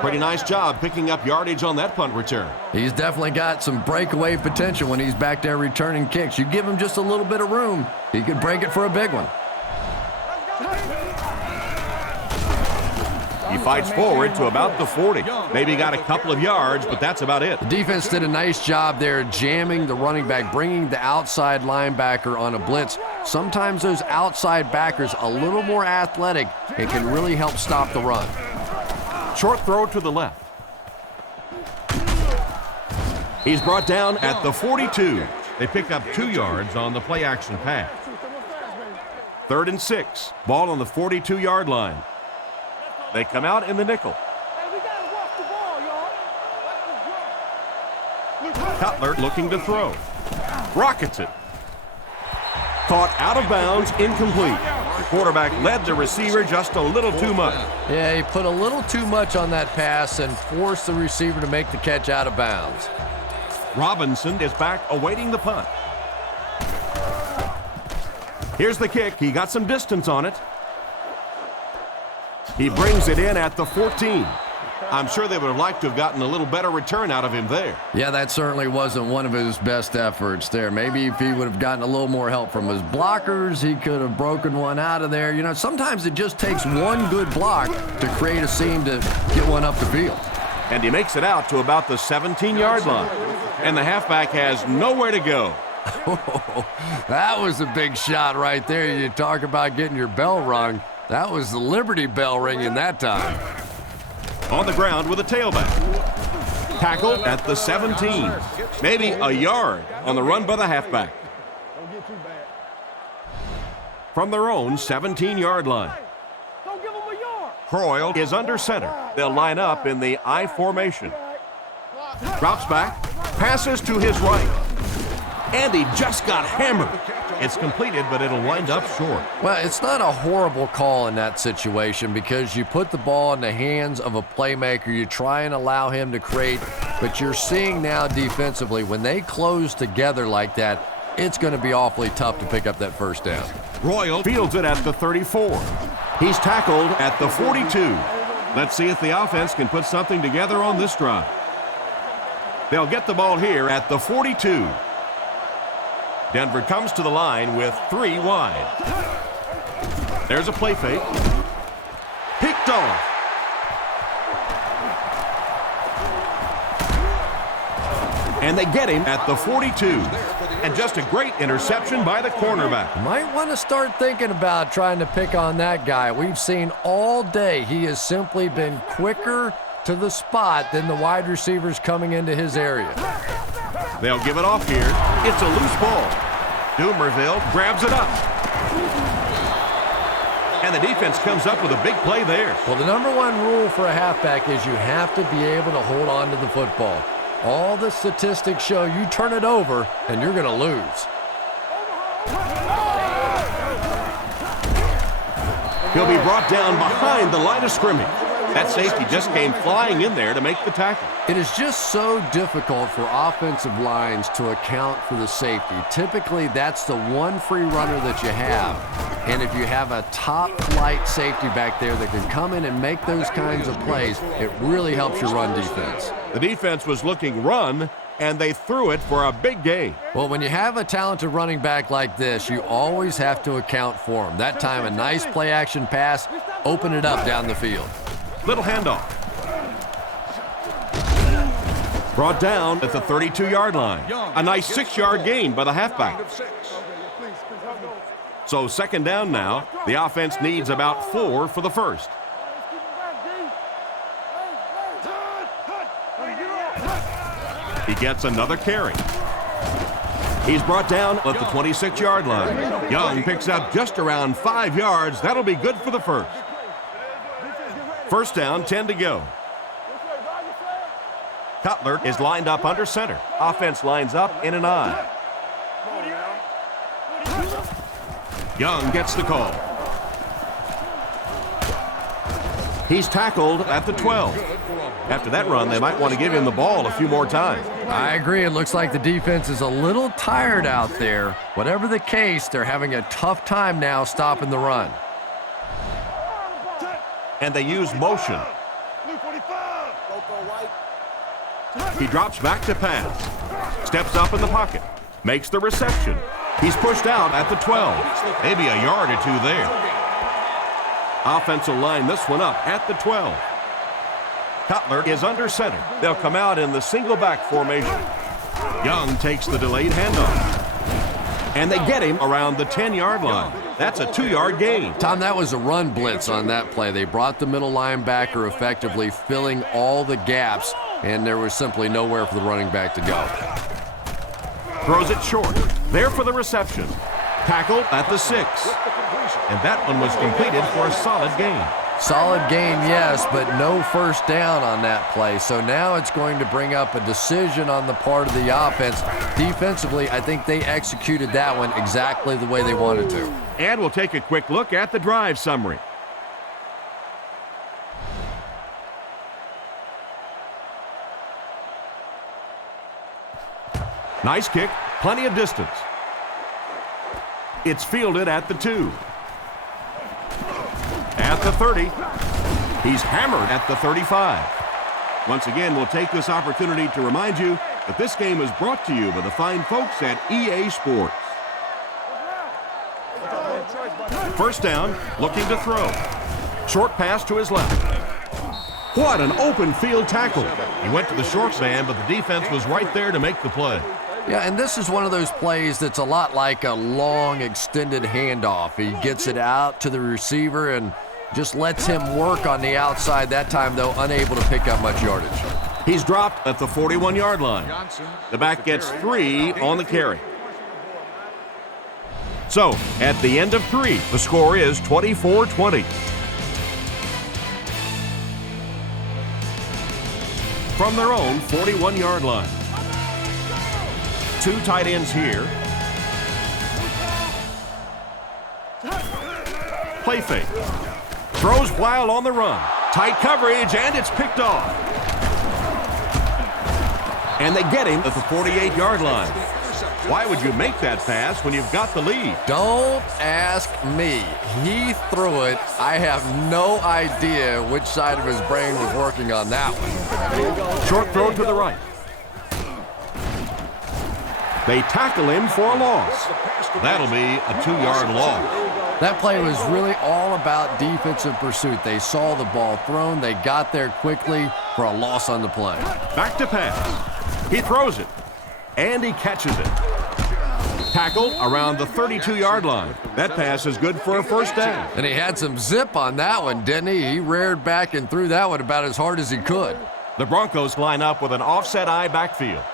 Pretty nice job picking up yardage on that punt return. He's definitely got some breakaway potential when he's back there returning kicks. You give him just a little bit of room, he could break it for a big one. He fights forward to about the 40. Maybe got a couple of yards, but that's about it. The defense did a nice job there jamming the running back, bringing the outside linebacker on a blitz. Sometimes those outside backers a little more athletic and can really help stop the run. Short throw to the left. He's brought down at the 42. They pick up 2 yards on the play action pass. 3rd and 6. Ball on the 42-yard line. They come out in the nickel. Cutler looking to throw. Rockets it. Caught out of bounds, incomplete. The quarterback led the receiver just a little too much. Yeah, he put a little too much on that pass and forced the receiver to make the catch out of bounds. Robinson is back awaiting the punt. Here's the kick. He got some distance on it. He brings it in at the 14. I'm sure they would have liked to have gotten a little better return out of him there. Yeah, that certainly wasn't one of his best efforts there. Maybe if he would have gotten a little more help from his blockers, he could have broken one out of there. You know, sometimes it just takes one good block to create a seam to get one up the field. And he makes it out to about the 17-yard line. And the halfback has nowhere to go. That was a big shot right there. You talk about getting your bell rung. That was the Liberty Bell ringing that time. On the ground with a tailback. Tackle at the 17. Maybe a yard on the run by the halfback. From their own 17-yard line. Croyle is under center. They'll line up in the I formation. Drops back. Passes to his right. And he just got hammered. It's completed, but it'll wind up short. Well, it's not a horrible call in that situation because you put the ball in the hands of a playmaker. You try and allow him to create, but you're seeing now defensively, when they close together like that, it's going to be awfully tough to pick up that first down. Royal fields it at the 34. He's tackled at the 42. Let's see if the offense can put something together on this drive. They'll get the ball here at the 42. Denver comes to the line with 3 wide. There's a play fake. Picked off. And they get him at the 42. And just a great interception by the cornerback. Might want to start thinking about trying to pick on that guy. We've seen all day he has simply been quicker to the spot than the wide receivers coming into his area. They'll give it off here. It's a loose ball. Dumerville grabs it up. And the defense comes up with a big play there. Well, the #1 rule for a halfback is you have to be able to hold on to the football. All the statistics show you turn it over and you're going to lose. He'll be brought down behind the line of scrimmage. That safety just came flying in there to make the tackle. It is just so difficult for offensive lines to account for the safety. Typically, that's the one free runner that you have. And if you have a top-flight safety back there that can come in and make those kinds of plays, it really helps your run defense. The defense was looking run, and they threw it for a big gain. Well, when you have a talented running back like this, you always have to account for him. That time, a nice play-action pass, open it up down the field. Little handoff. Brought down at the 32-yard line. A nice 6-yard gain by the halfback. So 2nd down now. The offense needs about 4 for the first. He gets another carry. He's brought down at the 26-yard line. Young picks up just around 5 yards. That'll be good for the first. First down, 10 to go. Cutler is lined up under center. Offense lines up in an I. Young gets the call. He's tackled at the 12. After that run, they might want to give him the ball a few more times. I agree. It looks like the defense is a little tired out there. Whatever the case, they're having a tough time now stopping the run. And they use motion. He drops back to pass. Steps up in the pocket. Makes the reception. He's pushed out at the 12. Maybe a yard or two there. Offensive line this one up at the 12. Cutler is under center. They'll come out in the single back formation. Young takes the delayed handoff. And they get him around the 10-yard line. That's a 2-yard gain. Tom, that was a run blitz on that play. They brought the middle linebacker effectively filling all the gaps, and there was simply nowhere for the running back to go. Throws it short. There for the reception. Tackled at the 6. And that one was completed for a solid gain. Solid gain, yes, but no first down on that play. So now it's going to bring up a decision on the part of the offense. Defensively, I think they executed that one exactly the way they wanted to. And we'll take a quick look at the drive summary. Nice kick, plenty of distance. It's fielded at the 2. At the 30. He's hammered at the 35. Once again, we'll take this opportunity to remind you that this game is brought to you by the fine folks at EA Sports. First down, looking to throw. Short pass to his left. What an open field tackle. He went to the short man, but the defense was right there to make the play. Yeah, and this is one of those plays that's a lot like a long, extended handoff. He gets it out to the receiver and just lets him work on the outside. That time, though, unable to pick up much yardage. He's dropped at the 41-yard line. The back gets 3 on the carry. So, at the end of 3, the score is 24-20. From their own 41-yard line. 2 tight ends here. Play fake. Throws while on the run. Tight coverage, and it's picked off. And they get him at the 48-yard line. Why would you make that pass when you've got the lead? Don't ask me. He threw it. I have no idea which side of his brain was working on that one. Short throw to the right. They tackle him for a loss. That'll be a 2-yard loss. That play was really all about defensive pursuit. They saw the ball thrown. They got there quickly for a loss on the play. Back to pass. He throws it. And he catches it. Tackled around the 32-yard line. That pass is good for a first down. And he had some zip on that one, didn't he? He reared back and threw that one about as hard as he could. The Broncos line up with an offset eye backfield.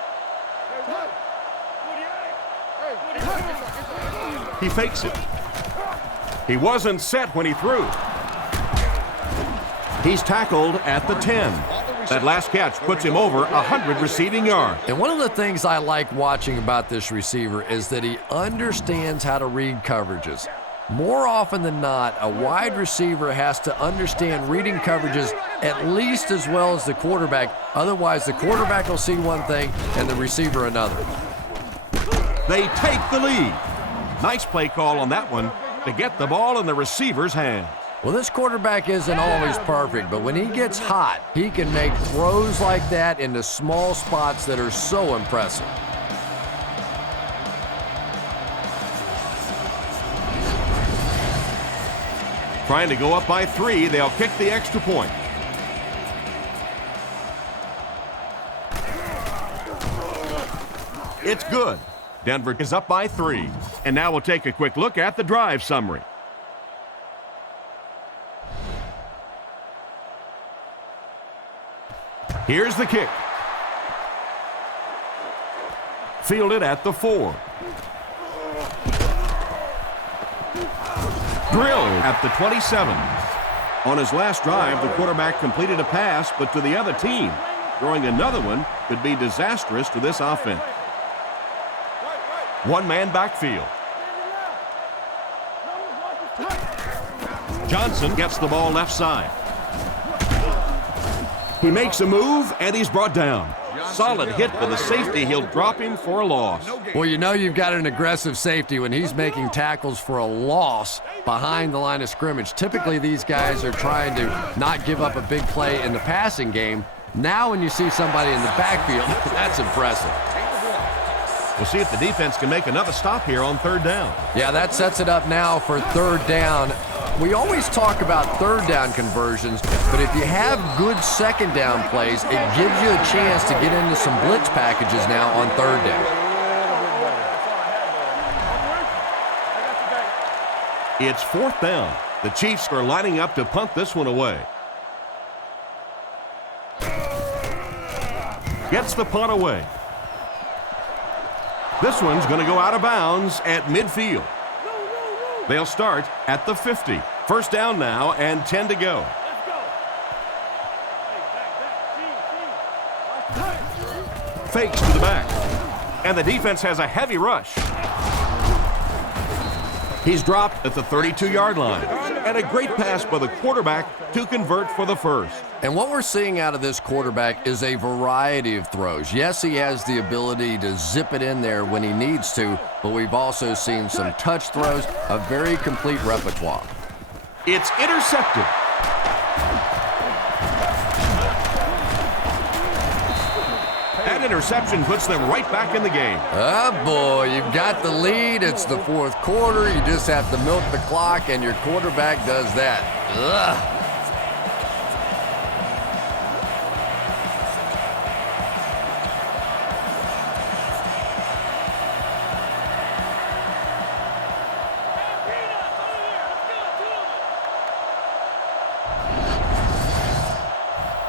He fakes it. He wasn't set when he threw. He's tackled at the 10. That last catch puts him over 100 receiving yards. And one of the things I like watching about this receiver is that he understands how to read coverages. More often than not, a wide receiver has to understand reading coverages at least as well as the quarterback. Otherwise, the quarterback will see one thing and the receiver another. They take the lead. Nice play call on that one to get the ball in the receiver's hands. Well, this quarterback isn't always perfect, but when he gets hot, he can make throws like that into small spots that are so impressive. Trying to go up by 3, they'll kick the extra point. It's good. Denver is up by 3. And now we'll take a quick look at the drive summary. Here's the kick. Fielded at the 4. Drilled at the 27. On his last drive, the quarterback completed a pass, but to the other team. Throwing another one could be disastrous to this offense. One-man backfield. Johnson gets the ball left side. He makes a move, and he's brought down. Solid hit for the safety. He'll drop him for a loss. Well, you know you've got an aggressive safety when he's making tackles for a loss behind the line of scrimmage. Typically, these guys are trying to not give up a big play in the passing game. Now when you see somebody in the backfield, that's impressive. We'll see if the defense can make another stop here on third down. Yeah, that sets it up now for third down. We always talk about third down conversions, but if you have good second down plays, it gives you a chance to get into some blitz packages now on third down. It's fourth down. The Chiefs are lining up to punt this one away. Gets the punt away. This one's going to go out of bounds at midfield. They'll start at the 50. First down now and 10 to go. Fakes to the back. And the defense has a heavy rush. He's dropped at the 32-yard line. And a great pass by the quarterback to convert for the first. And what we're seeing out of this quarterback is a variety of throws. Yes, he has the ability to zip it in there when he needs to, but we've also seen some touch throws, a very complete repertoire. It's intercepted. That interception puts them right back in the game. Oh, boy, you've got the lead. It's the fourth quarter. You just have to milk the clock, and your quarterback does that. Ugh.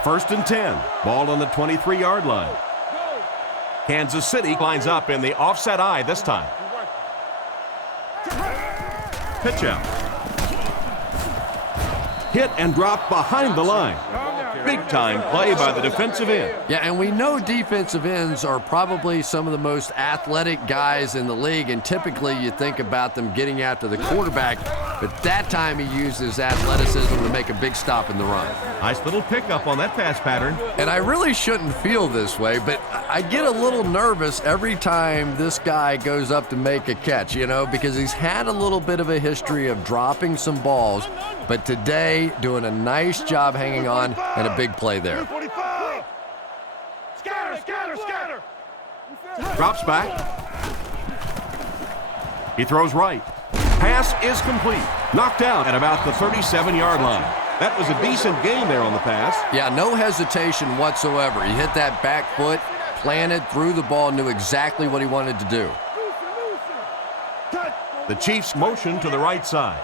First and 10. Ball on the 23-yard line. Kansas City lines up in the offset eye this time. Pitch out. Hit and drop behind the line. Big-time play by the defensive end. Yeah, and we know defensive ends are probably some of the most athletic guys in the league, and typically you think about them getting after the quarterback, but that time he uses athleticism to make a big stop in the run. Nice little pickup on that pass pattern. And I really shouldn't feel this way, but I get a little nervous every time this guy goes up to make a catch, you know, because he's had a little bit of a history of dropping some balls, but today doing a nice job hanging on and a big play there. Drops back. He throws right. Pass is complete. Knocked out at about the 37-yard line. That was a decent gain there on the pass. Yeah, no hesitation whatsoever. He hit that back foot, planted, threw the ball, knew exactly what he wanted to do. The Chiefs motion to the right side.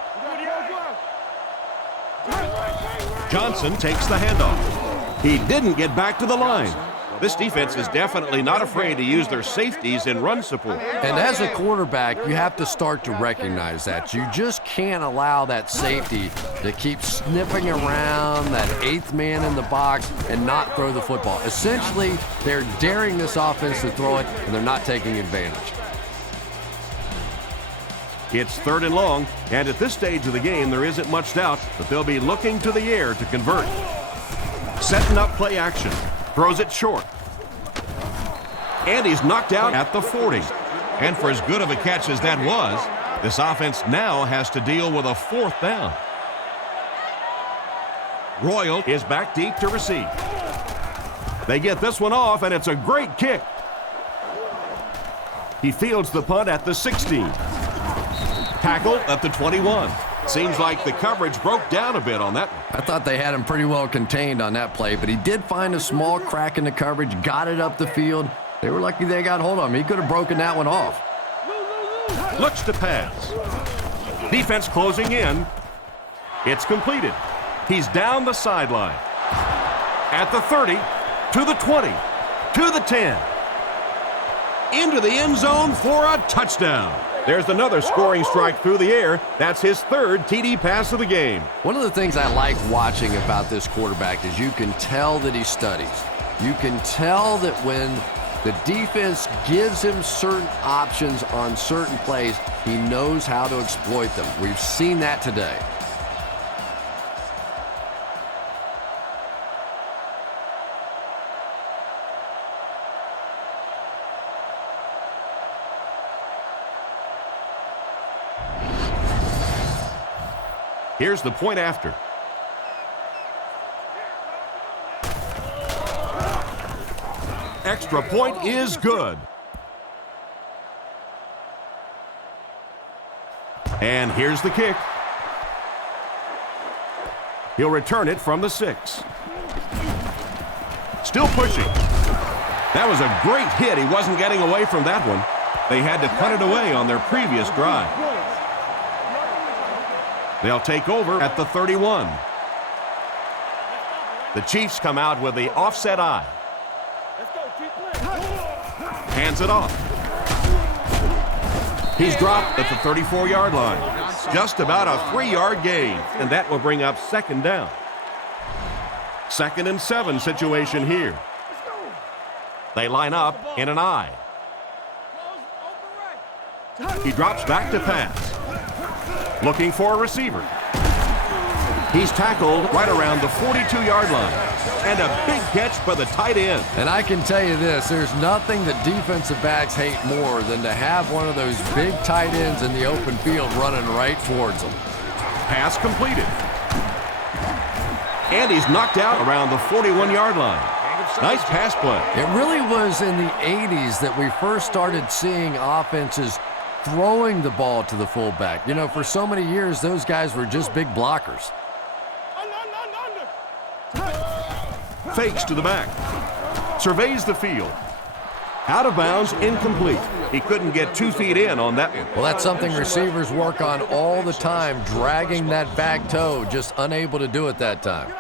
Johnson takes the handoff. He didn't get back to the line. This defense is definitely not afraid to use their safeties in run support. And as a quarterback, you have to start to recognize that. You just can't allow that safety to keep sniffing around that eighth man in the box and not throw the football. Essentially, they're daring this offense to throw it, and they're not taking advantage. It's third and long, and at this stage of the game, there isn't much doubt that they'll be looking to the air to convert. Setting up play action. Throws it short. And he's knocked out at the 40. And for as good of a catch as that was, this offense now has to deal with a fourth down. Royal is back deep to receive. They get this one off, and it's a great kick. He fields the punt at the 16. Tackle at the 21. Seems like the coverage broke down a bit on that one. I thought they had him pretty well contained on that play, but he did find a small crack in the coverage, got it up the field. They were lucky they got hold of him. He could have broken that one off. Looks to pass. Defense closing in. It's completed. He's down the sideline. At the 30, to the 20, to the 10. Into the end zone for a touchdown. There's another scoring strike through the air. That's his third TD pass of the game. One of the things I like watching about this quarterback is you can tell that he studies. You can tell that when the defense gives him certain options on certain plays, he knows how to exploit them. We've seen that today. Here's the point after. Extra point is good. And here's the kick. He'll return it from the 6. Still pushing. That was a great hit. He wasn't getting away from that one. They had to punt it away on their previous drive. They'll take over at the 31. The Chiefs come out with the offset eye. Hands it off. He's dropped at the 34-yard line. Just about a 3-yard gain, and that will bring up second down. 2nd and 7 situation here. They line up in an eye. He drops back to pass. Looking for a receiver. He's tackled right around the 42-yard line. And a big catch by the tight end. And I can tell you this, there's nothing that defensive backs hate more than to have one of those big tight ends in the open field running right towards them. Pass completed. And he's knocked out around the 41-yard line. Nice pass play. It really was in the 80s that we first started seeing offenses throwing the ball to the fullback. You know, for so many years, those guys were just big blockers. Fakes to the back. Surveys the field. Out of bounds, incomplete. He couldn't get 2 feet in on that one. Well, that's something receivers work on all the time, dragging that back toe, just unable to do it that time.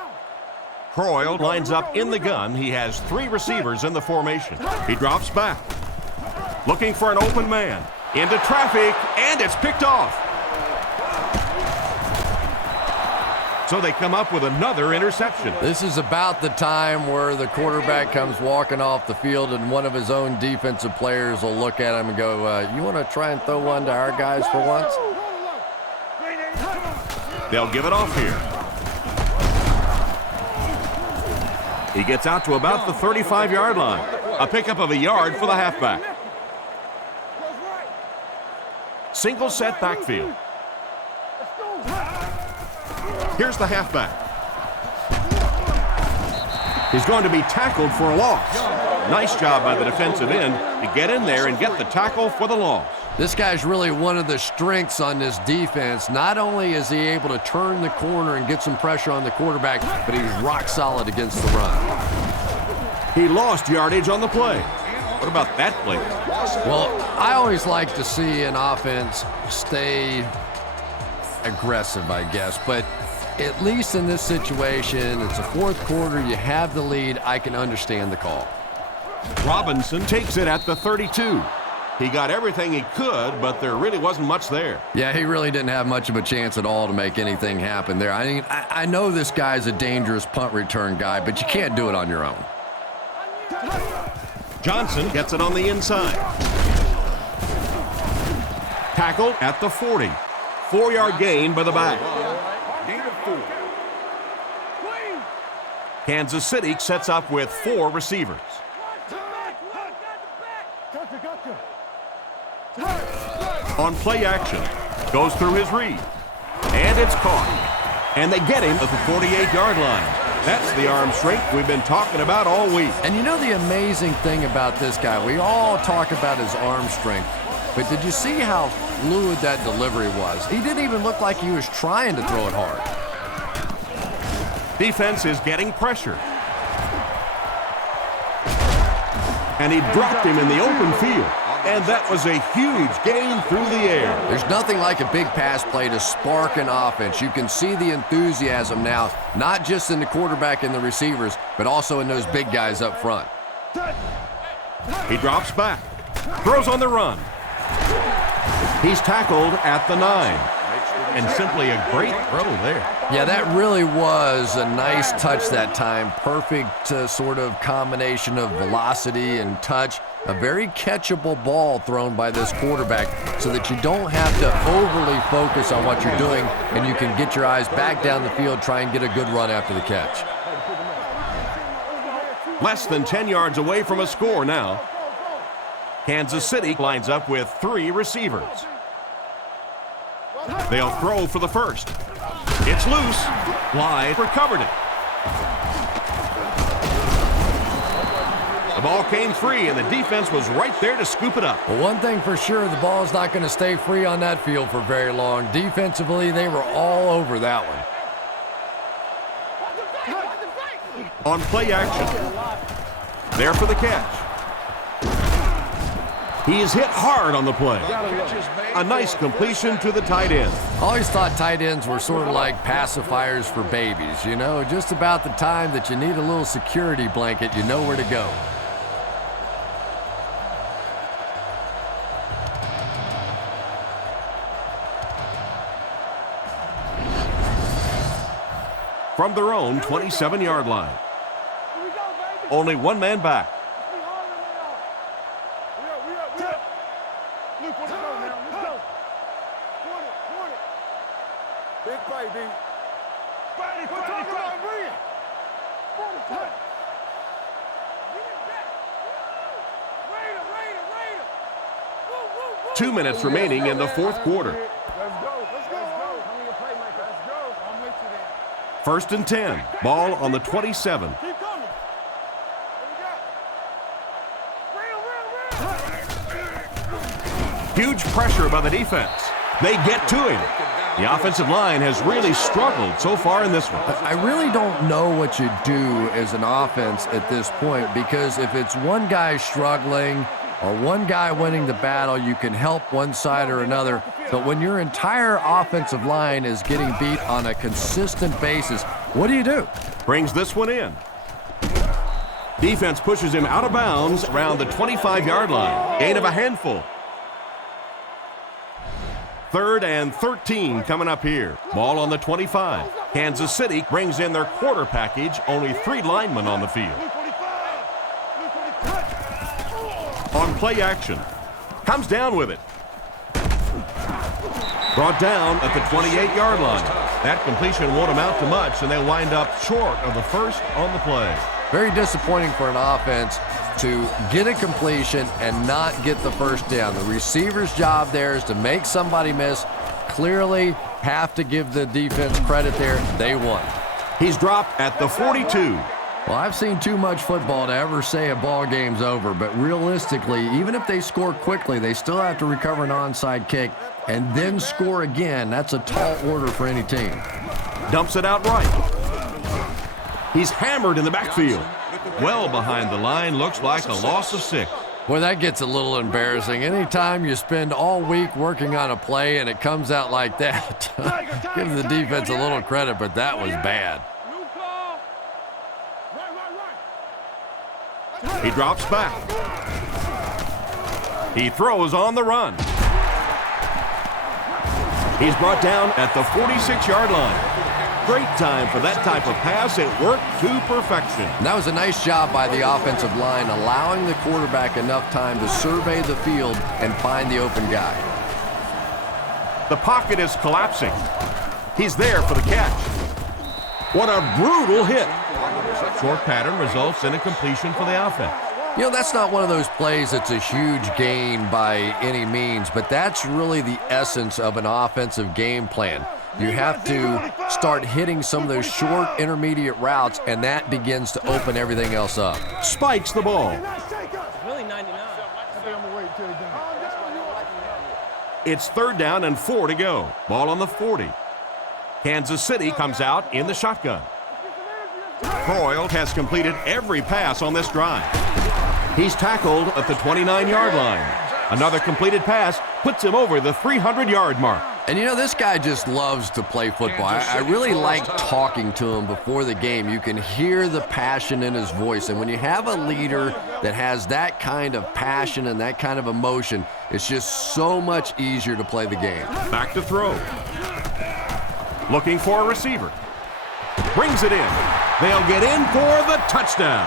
Croyle lines up in the gun. He has 3 receivers in the formation. He drops back. Looking for an open man. Into traffic, and it's picked off. So they come up with another interception. This is about the time where the quarterback comes walking off the field and one of his own defensive players will look at him and go, you want to try and throw one to our guys for once? They'll give it off here. He gets out to about the 35-yard line. A pickup of a yard for the halfback. Single set backfield. Here's the halfback. He's going to be tackled for a loss. Nice job by the defensive end to get in there and get the tackle for the loss. This guy's really one of the strengths on this defense. Not only is he able to turn the corner and get some pressure on the quarterback, but he's rock solid against the run. He lost yardage on the play. What about that play? Well, I always like to see an offense stay aggressive, I guess, but at least in this situation, it's a 4th quarter, you have the lead, I can understand the call. Robinson takes it at the 32. He got everything he could, but there really wasn't much there. Yeah, he really didn't have much of a chance at all to make anything happen there. I mean, I know this guy's a dangerous punt return guy, but you can't do it on your own. Johnson gets it on the inside. Tackled at the 40. 4-yard gain by the back. Kansas City sets up with 4 receivers. On play action, goes through his read. And it's caught. And they get him at the 48-yard line. That's the arm strength we've been talking about all week. And you know the amazing thing about this guy, we all talk about his arm strength, but did you see how fluid that delivery was? He didn't even look like he was trying to throw it hard. Defense is getting pressure. And he dropped him in the open field. And that was a huge gain through the air. There's nothing like a big pass play to spark an offense. You can see the enthusiasm now, not just in the quarterback and the receivers, but also in those big guys up front. He drops back, throws on the run. He's tackled at the 9. And simply a great throw there. Yeah, that really was a nice touch that time. Perfect sort of combination of velocity and touch. A very catchable ball thrown by this quarterback so that you don't have to overly focus on what you're doing and you can get your eyes back down the field, try and get a good run after the catch. Less than 10 yards away from a score now. Kansas City lines up with 3 receivers. They'll throw for the first. It's loose. Blythe recovered it. The ball came free, and the defense was right there to scoop it up. Well, one thing for sure, the ball's not going to stay free on that field for very long. Defensively, they were all over that one. On play action. There for the catch. He is hit hard on the play. A nice completion to the tight end. I always thought tight ends were sort of like pacifiers for babies. You know, just about the time that you need a little security blanket, you know where to go. From their own 27-yard line. Only one man back. Big play, D. Two minutes remaining in the fourth quarter. First and 10. Ball on the 27. Huge pressure by the defense. They get to him. The offensive line has really struggled so far in this one. I really don't know what you do as an offense at this point, because if it's one guy struggling or one guy winning the battle, you can help one side or another. But when your entire offensive line is getting beat on a consistent basis, what do you do? Brings this one in. Defense pushes him out of bounds around the 25-yard line. Gain of a handful. Third and 13 coming up here. Ball on the 25. Kansas City brings in their quarter package. Only 3 linemen on the field. On play action. Comes down with it. Brought down at the 28-yard line. That completion won't amount to much, and they wind up short of the first on the play. Very disappointing for an offense to get a completion and not get the first down. The receiver's job there is to make somebody miss. Clearly have to give the defense credit there. They won. He's dropped at the 42. Well, I've seen too much football to ever say a ball game's over, but realistically, even if they score quickly, they still have to recover an onside kick and then score again. That's a tall order for any team. Dumps it out right. He's hammered in the backfield. Well behind the line, looks like a loss of 6. Boy, that gets a little embarrassing. Anytime you spend all week working on a play and it comes out like that, give the defense a little credit, but that was bad. He drops back. He throws on the run. He's brought down at the 46-yard line. Great time for that type of pass. It worked to perfection. And that was a nice job by the offensive line, allowing the quarterback enough time to survey the field and find the open guy. The pocket is collapsing. He's there for the catch. What a brutal hit. Short pattern results in a completion for the offense. You know, that's not one of those plays that's a huge gain by any means, but that's really the essence of an offensive game plan. You have to start hitting some of those short intermediate routes, and that begins to open everything else up. Spikes the ball. It's third down and 4 to go. Ball on the 40. Kansas City comes out in the shotgun. Croyle has completed every pass on this drive. He's tackled at the 29-yard line. Another completed pass puts him over the 300-yard mark. And you know, this guy just loves to play football. I really like talking to him before the game. You can hear the passion in his voice. And when you have a leader that has that kind of passion and that kind of emotion, it's just so much easier to play the game. Back to throw. Looking for a receiver. Brings it in. They'll get in for the touchdown.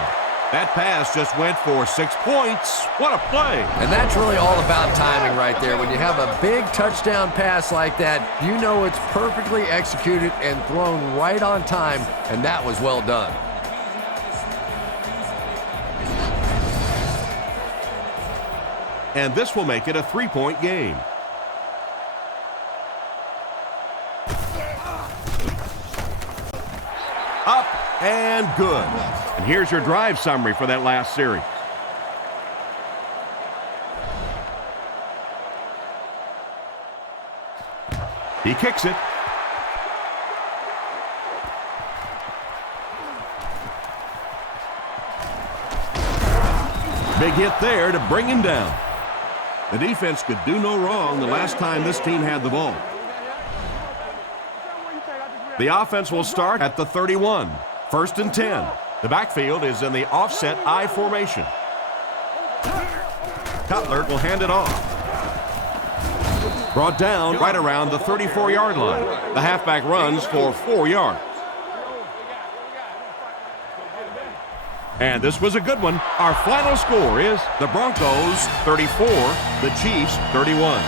That pass just went for 6 points. What a play. And that's really all about timing right there. When you have a big touchdown pass like that, you know it's perfectly executed and thrown right on time, and that was well done. And this will make it a 3-point game. And good. And here's your drive summary for that last series. He kicks it. Big hit there to bring him down. The defense could do no wrong the last time this team had the ball. The offense will start at the 31. 1st and 10. The backfield is in the offset I formation. Cutler will hand it off. Brought down right around the 34-yard line. The halfback runs for 4 yards. And this was a good one. Our final score is the Broncos 34, the Chiefs 31.